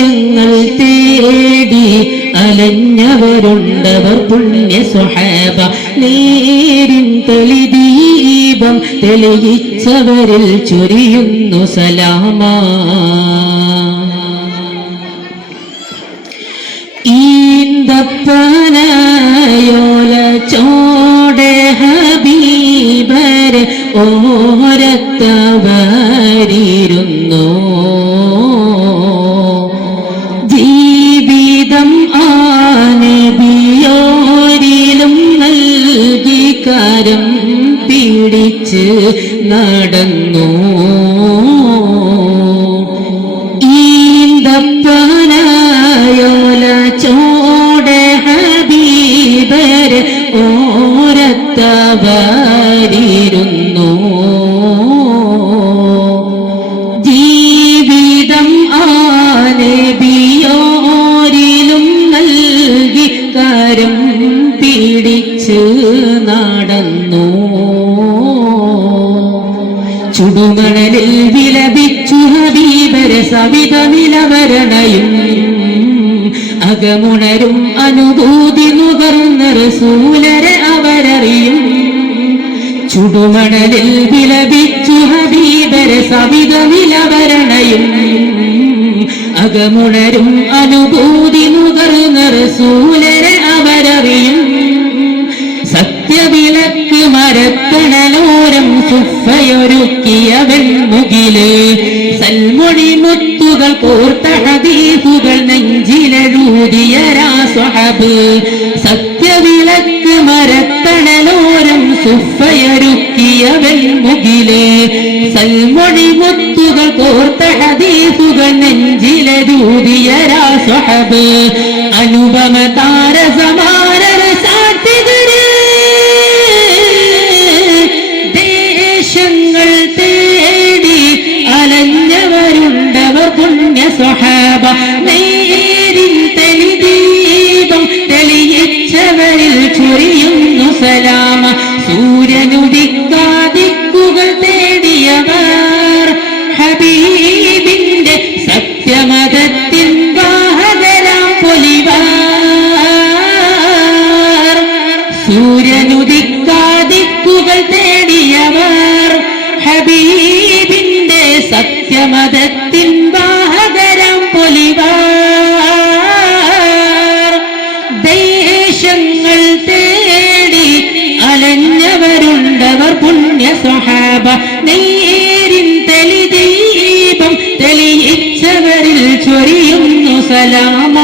ദേശങ്ങൾ തേടി അലഞ്ഞവരുണ്ടവർ പുണ്യ സ്വഹാബ. നേരിൻ തെളിദീപം തെളിയിച്ചവരിൽ ചൊരിയുന്നു സലാമ. ഈന്തപ്പനയോല ചോടെ ഹബീബരെ ഓരത്തവരിരുന്നു. ജീവിതം ആനബിയോരിലും നൽകി കരം പിടിച്ച് നടന്നു. ഈന്തപ്പനയോല ചോടെ ഹബീബരെ ഓരത്തവരിരുന്നു. ജീവിതം ആനബിയോരിലും നൽകി കരം പിടിച്ച് നടന്നു. ചുടുമണലിൽ വിലപിച്ചു ഹബീബരെ സവിതമിലവരണയും അകമുണരും അനുഭൂതി നുകർന്ന റസൂലരെ അവരറിയും. ചുടുമണലിൽ വിലപിച്ചു ഹബീബരെ സവിതമിലവരണയും അകമുണരും അനുഭൂതി നുകർന്ന റസൂലരെ അവരറിയും. സത്യവിളക്ക് മരത്തണലോരം സുഫയൊരുക്കിയ വെൺമുകില് സൽമൊഴി മുത്തുകൾ കോർത്ത ഹദീസുകൾ നെഞ്ചിലെഴുതിയ സ്വഹബ്. സത്യവിളക്ക് മരത്തണലോരം സുഫയൊരുക്കിയ വെൺമുകില് സൽമൊഴി മുത്തുകൾ കോർത്ത ഹദീസുകൾ നെഞ്ചിലെഴുതിയ സ്വഹബ്. അനുപമ താരസമാന സാധ്യതര് ദേശങ്ങൾ തേടി അലഞ്ഞവരുണ്ടവർ പുണ്യ സ്വഹാബ. നേരിൻ തെളിദീപം തെളിയിച്ചവരിൽ ചൊരിയുന്നു സലാമ. സൂര്യനുദിക്കാദിക്കുകൾ തേടിയവർ ഹബീബിന്റെ സത്യമതത്തിൻ വാഹകരാം പൊലിവാർ. സൂര്യനുദിക്കാദിക്കുകൾ തേടിയവർ ഹബീബിന്റെ സത്യമതത്തിൻ വാഹകരാം പൊലിവാർ. ദേശങ്ങൾ തേടി അലഞ്ഞവരുണ്ടവർ പുണ്യ സ്വഹാബ. നേരിൻ തെളിദീപം തെളിയിച്ചവരിൽ ചൊരിയുന്നു സലാമ.